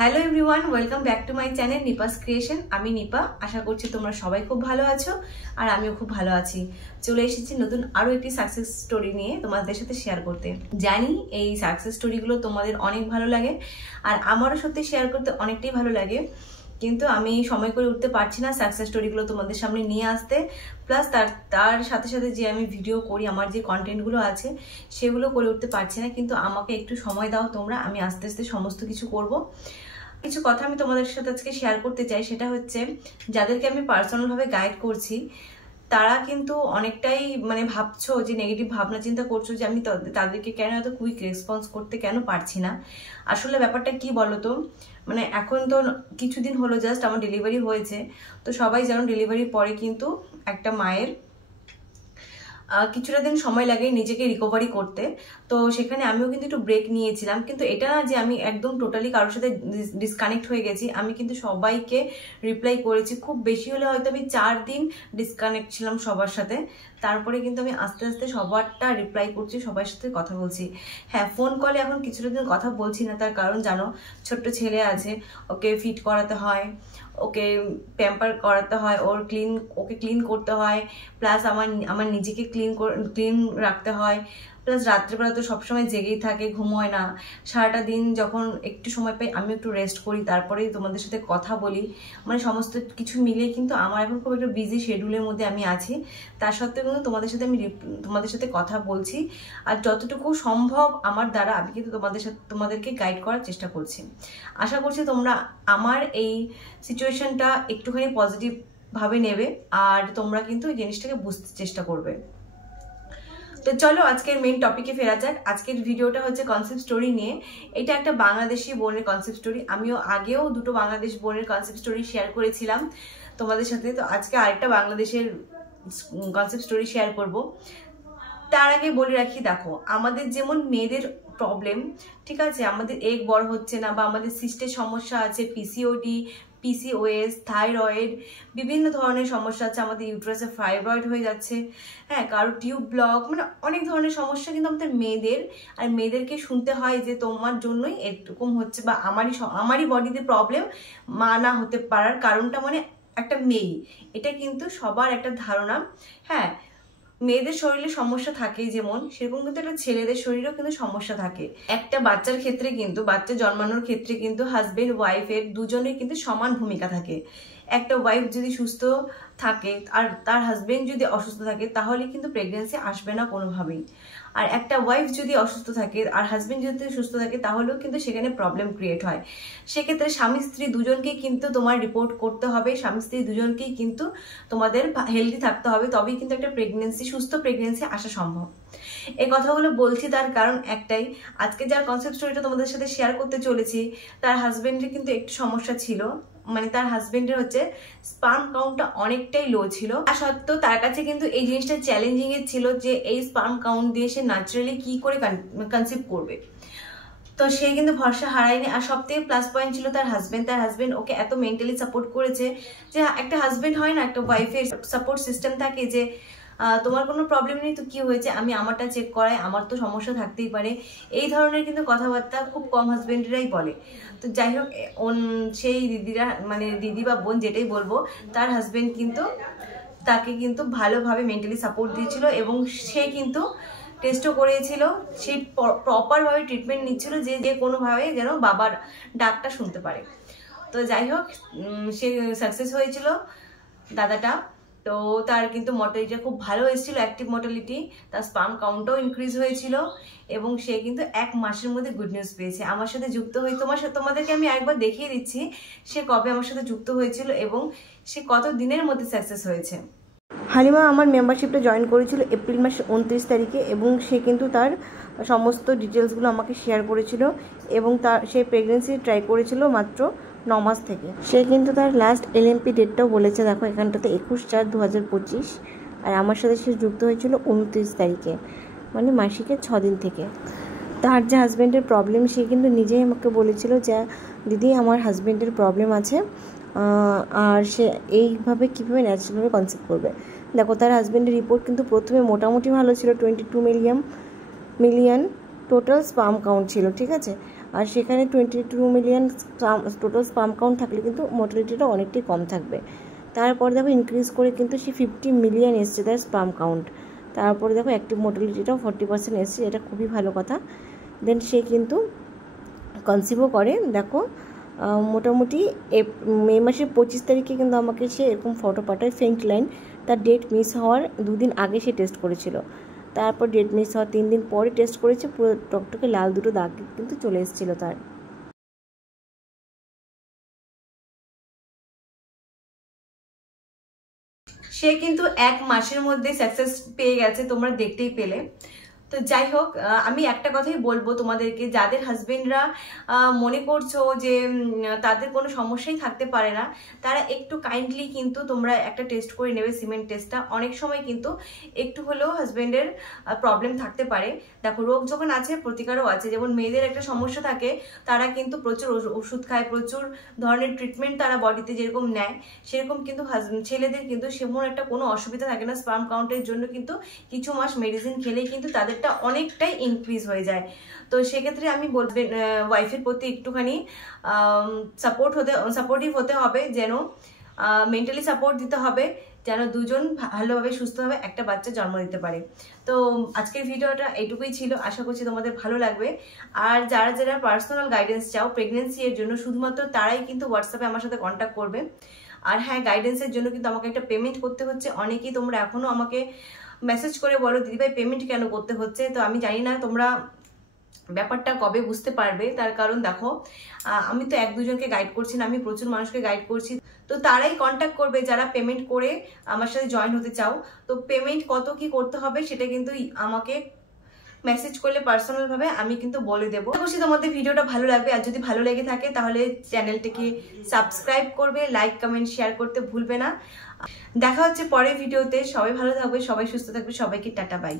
Hello everyone, welcome back to my channel নিপাস creation. আমি নিপা। আশা করছি তোমরা সবাই খুব ভালো আছো আর আমিও খুব ভালো আছি। চলে এসেছি নতুন আরও একটি সাকসেস স্টোরি নিয়ে তোমাদের সাথে শেয়ার করতে। জানি এই সাকসেস স্টোরিগুলো তোমাদের অনেক ভালো লাগে আর আমারও সত্যি শেয়ার করতে অনেকটাই ভালো লাগে, কিন্তু আমি সময় করে উঠতে পারছি না সাকসেস স্টোরিগুলো তোমাদের সামনে নিয়ে আসতে। প্লাস তার সাথে সাথে যে আমি ভিডিও করি, আমার যে কন্টেন্টগুলো আছে সেগুলো করে উঠতে পারছি না। কিন্তু আমাকে একটু সময় দাও তোমরা, আমি আস্তে আস্তে সমস্ত কিছু করব। কিছু কথা আমি তোমাদের সাথে আজকে শেয়ার করতে চাই, সেটা হচ্ছে যাদেরকে আমি পার্সোনালভাবে গাইড করছি তারা কিন্তু অনেকটাই ভাবছো যে নেগেটিভ ভাবনা চিন্তা করছো যে আমি তাদেরকে কেন এত কুইক রেসপন্স করতে কেন পারছি না। আসলে ব্যাপারটা কি বলতো, এখন তো কিছুদিন হলো জাস্ট আমার ডেলিভারি হয়েছে। তো সবাই জানো ডেলিভারির পরে কিন্তু একটা মায়ের কিছুটা দিন সময় লাগে নিজেকে রিকভারি করতে। তো সেখানে আমিও কিন্তু একটু ব্রেক নিয়েছিলাম, কিন্তু এটা না যে আমি একদম টোটালি কারোর সাথে ডিসকানেক্ট হয়ে গেছি। আমি কিন্তু সবাইকে রিপ্লাই করেছি, খুব বেশি হলে হয়তো আমি 4 দিন ডিসকানেক্ট ছিলাম সবার সাথে। তারপরে কিন্তু আমি আস্তে আস্তে সবারটা রিপ্লাই করছি, সবার সাথে কথা বলছি। হ্যাঁ, ফোন কলে এখন কিছুটা দিন কথা বলছি না, তার কারণ জানো ছোট্ট ছেলে আছে, ওকে ফিট করাতে হয়, ওকে প্যাম্পার করাতে হয়, ওকে ক্লিন করতে হয়, প্লাস আমার নিজেকে ক্লিন রাখতে হয়। প্লাস রাত্রেবেলা তো সবসময় জেগেই থাকে, ঘুমোয় না। সারাটা দিন যখন একটু সময় পাই আমি একটু রেস্ট করি, তারপরেই তোমাদের সাথে কথা বলি। সমস্ত কিছু মিলিয়ে কিন্তু আমার এখন খুব একটা বিজি শিডিউলের মধ্যে আমি আছি। তার সত্ত্বেও কিন্তু তোমাদের সাথে কথা বলছি আর যতটুকু সম্ভব আমার দ্বারা আমি কিন্তু তোমাদেরকে গাইড করার চেষ্টা করছি। আশা করছি তোমরা আমার এই সিচুয়েশনটা একটুখানি পজিটিভ ভাবে নেবে আর তোমরা কিন্তু এই জিনিসটাকে বুঝতে চেষ্টা করবে। তো চলো আজকের মেইন টপিকে ফেরা যাক। আজকের ভিডিওটা হচ্ছে কনসেপ্ট স্টোরি নিয়ে। এটা একটা বাংলাদেশি বোনের কনসেপ্ট স্টোরি। আমিও আগেও দুটো বাংলাদেশ বোনের কনসেপ্ট স্টোরি শেয়ার করেছিলাম তোমাদের সাথে। তো আজকে আরেকটা বাংলাদেশের কনসেপ্ট স্টোরি শেয়ার করব। তার আগে বলে রাখি, দেখো আমাদের যেমন মেয়েদের প্রবলেম, ঠিক আছে, আমাদের এগ বড় হচ্ছে না বা আমাদের সিস্টের সমস্যা আছে, পিসিওএস, থাইরয়েড, বিভিন্ন ধরনের সমস্যা আছে, আমাদের ইউটেরাসে ফাইব্রয়েড হয়ে যাচ্ছে, হ্যাঁ, কারো টিউব ব্লক, অনেক ধরনের সমস্যা কিন্তু আমাদের মেয়েদের। আর মেয়েদেরকে শুনতে হয় যে তোমার জন্যই এরকম হচ্ছে বা আমারই বডিতে প্রবলেম, মা না হতে পারার কারণটা একটা মেয়ে। এটা কিন্তু সবার একটা ধারণা। হ্যাঁ, মেয়েদের শরীরে সমস্যা থাকে যেমন, সেরকম কিন্তু একটা ছেলেদের শরীরেও কিন্তু সমস্যা থাকে। একটা বাচ্চার ক্ষেত্রে কিন্তু, বাচ্চা জন্মানোর ক্ষেত্রে কিন্তু হাজবেন্ড ওয়াইফের দুজনের কিন্তু সমান ভূমিকা থাকে। একটা ওয়াইফ যদি সুস্থ থাকে আর তার হাজবেন্ড যদি অসুস্থ থাকে তাহলে কিন্তু প্রেগনেন্সি আসবে না কোনোভাবেই। আর একটা ওয়াইফ যদি অসুস্থ থাকে আর হাজবেন্ড যদি সুস্থ থাকে তাহলেও কিন্তু সেখানে প্রবলেম ক্রিয়েট হয়। সেক্ষেত্রে স্বামী স্ত্রী দুজনকেই কিন্তু তোমার রিপোর্ট করতে হবে, স্বামী স্ত্রী দুজনকেই কিন্তু তোমাদের হেলদি থাকতে হবে, তবেই কিন্তু একটা সুস্থ প্রেগনেন্সি আসা সম্ভব। এই কথাগুলো বলছি তার কারণ একটাই, আজকে যার কনসেপ্ট স্টোরিটা তোমাদের সাথে শেয়ার করতে চলেছি তার হাজবেন্ডের কিন্তু একটু সমস্যা ছিল। তার হাজবেন্ডের হচ্ছে স্পার্ম কাউন্টটা অনেকটাই লো ছিল। তা সত্ত্বেও তার কাছে কিন্তু এই জিনিসটা চ্যালেঞ্জিং এর ছিল যে এই স্পার্ম কাউন্ট দিয়ে সে ন্যাচারালি কি করে কনসিভ করবে। তো সে কিন্তু ভরসা হারায়নি। আর সবথেকে প্লাস পয়েন্ট ছিল তার হাজবেন্ড ওকে এত মেন্টালি সাপোর্ট করেছে যে একটা হাজবেন্ড হয় না, একটা ওয়াইফের সাপোর্ট সিস্টেম থাকে যে তোমার কোনো প্রবলেম নেই তো কি হয়েছে, আমি আমারটা চেক করাই, আমার তো সমস্যা থাকতেই পারে। এই ধরনের কিন্তু কথাবার্তা খুব কম হাজবেন্ডরাই বলে। তো যাই হোক, সেই দিদিরা দিদি বা বোন যেটাই বলবো, তার হাজবেন্ড কিন্তু তাকে কিন্তু ভালোভাবে মেন্টালি সাপোর্ট দিয়েছিল এবং সে কিন্তু টেস্টও করিয়েছিল, সে প্রপারভাবে ট্রিটমেন্ট নিচ্ছিল যে কোনোভাবে যেন বাবার ডাকটা শুনতে পারে। তো যাই হোক, সে সাকসেস হয়েছিল দাদাটা। তো তার কিন্তু মর্টালিটিটা খুব ভালো এসেছিল, অ্যাক্টিভ মর্টালিটি, তার স্পার্ম কাউন্টও ইনক্রিজ হয়েছিল এবং সে কিন্তু 1 মাসের মধ্যে গুড নিউজ পেয়েছে। আমার সাথে যুক্ত হয়ে তোমাদেরকে আমি একবার দেখিয়ে দিচ্ছি সে কবে আমার সাথে যুক্ত হয়েছিল এবং সে কত দিনের মধ্যে সাকসেস হয়েছে। হালিমা আমার মেম্বারশিপটা জয়েন করেছিল এপ্রিল মাসের 29 তারিখে এবং সে কিন্তু তার সমস্ত ডিটেলসগুলো আমাকে শেয়ার করেছিল এবং সে প্রেগনেন্সি ট্রাই করেছিল মাত্র 9 মাস থেকে। সে কিন্তু তার লাস্ট এলএমপি ডেটটাও বলেছে, দেখো এখানটাতে 21/4/2025। আর আমার সাথে সে যুক্ত হয়েছিল 29 তারিখে, মাসিকের 6 দিন থেকে। তার যে হাজব্যান্ডের প্রবলেম সে কিন্তু নিজেই আমাকে বলেছিল যে দিদি আমার হাজব্যান্ডের প্রবলেম আছে আর সে এইভাবে কীভাবে ন্যাচারালভাবে কনসেপ্ট করবে। দেখো তার হাজব্যান্ডের রিপোর্ট কিন্তু প্রথমে মোটামুটি ভালো ছিল, 22 মিলিয়ন টোটাল স্পার্ম কাউন্ট ছিল, ঠিক আছে। আর সেখানে 22 মিলিয়ন টোটাল স্পার্ম কাউন্ট থাকলে কিন্তু মোর্টালিটিটা অনেকটাই কম থাকবে। তারপরে দেখো ইনক্রিজ করে কিন্তু সে 50 মিলিয়ন এসছে তার স্পার্ম কাউন্ট। তারপরে দেখো অ্যাক্টিভ মোর্টালিটিটাও 40% এসছে, এটা খুবই ভালো কথা। দেন সে কিন্তু কনসিভও করে। দেখো মোটামুটি মে মাসের 25 তারিখে কিন্তু আমাকে সে এরকম ফটো পাঠায়, ফেন্ট লাইন, তার ডেট মিস হওয়ার 2 দিন আগে সে টেস্ট করেছিল। তারপর ডেট মিস হওয়ার 3 দিন পরে টেস্ট করেছে, পুরো টকটকে লাল দুটো দাগ কিন্তু চলে এসেছিলো তার। সে কিন্তু 1 মাসের মধ্যে সাকসেস পেয়ে গেছে, তোমরা দেখতেই পেলে। তো যাই হোক, আমি একটা কথাই বলবো তোমাদেরকে, যাদের হাজবেন্ডরা মনে করছো যে তাদের কোনো সমস্যাই থাকতে পারে না, তারা একটু কাইন্ডলি কিন্তু তোমরা একটা টেস্ট করে নেবে, সিমেন্ট টেস্টটা। অনেক সময় কিন্তু একটু হলেও হাজবেন্ডের প্রবলেম থাকতে পারে। দেখো, রোগ যখন আছে প্রতিকারও আছে। যেমন মেয়েদের একটা সমস্যা থাকে, তারা কিন্তু প্রচুর ওষুধ খায়, প্রচুর ধরনের ট্রিটমেন্ট তারা বডিতে যেরকম নেয়, সেরকম কিন্তু ছেলেদের কিন্তু সেমন একটা কোনো অসুবিধা থাকে না। স্পার্ম কাউন্টের জন্য কিন্তু কিছু মাস মেডিসিন খেলেই কিন্তু তাদের অনেকটাই ইনক্রিজ হয়ে যায়। তো সেক্ষেত্রে আমি বলবো ওয়াইফের প্রতি একটুখানি সাপোর্টিভ হতে হবে, যেন মেন্টালি সাপোর্ট দিতে হবে, যেন দুজন ভালোভাবে সুস্থভাবে একটা বাচ্চা জন্ম দিতে পারে। তো আজকের ভিডিওটা এইটুকুই ছিল, আশা করছি তোমাদের ভালো লাগবে। আর যারা যারা পার্সোনাল গাইডেন্স চাও প্রেগনেন্সি এর জন্য, শুধুমাত্র তারাই কিন্তু হোয়াটসঅ্যাপে আমার সাথে কন্ট্যাক্ট করবে। আর হ্যাঁ, গাইডেন্সের জন্য কিন্তু আমাকে একটা পেমেন্ট করতে হচ্ছে। অনেকেই তোমরা এখনো আমাকে মেসেজ করে বলো দিদিভাই পেমেন্ট কেন করতে হচ্ছে। তো আমি জানি না তোমরা ব্যাপারটা কবে বুঝতে পারবে। তার কারণ দেখো, আমি তো 1-2 জনকে গাইড করছি না, আমি প্রচুর মানুষকে গাইড করছি। তো তারাই কন্ট্যাক্ট করবে যারা পেমেন্ট করে আমার সাথে জয়েন হতে চাও। তো পেমেন্ট কত কি করতে হবে সেটা কিন্তু আমাকে মেসেজ করলে পার্সোনাল ভাবে আমি কিন্তু বলে দেবো। আশা করছি তোমাদের ভিডিওটা ভালো লাগবে। আর যদি ভালো লেগে থাকে তাহলে চ্যানেলটিকে সাবস্ক্রাইব করবে, লাইক কমেন্ট শেয়ার করতে ভুলবে না। দেখা হচ্ছে পরের ভিডিওতে। সবাই ভালো থাকবে, সবাই সুস্থ থাকবে, সবাইকে টাটা বাই।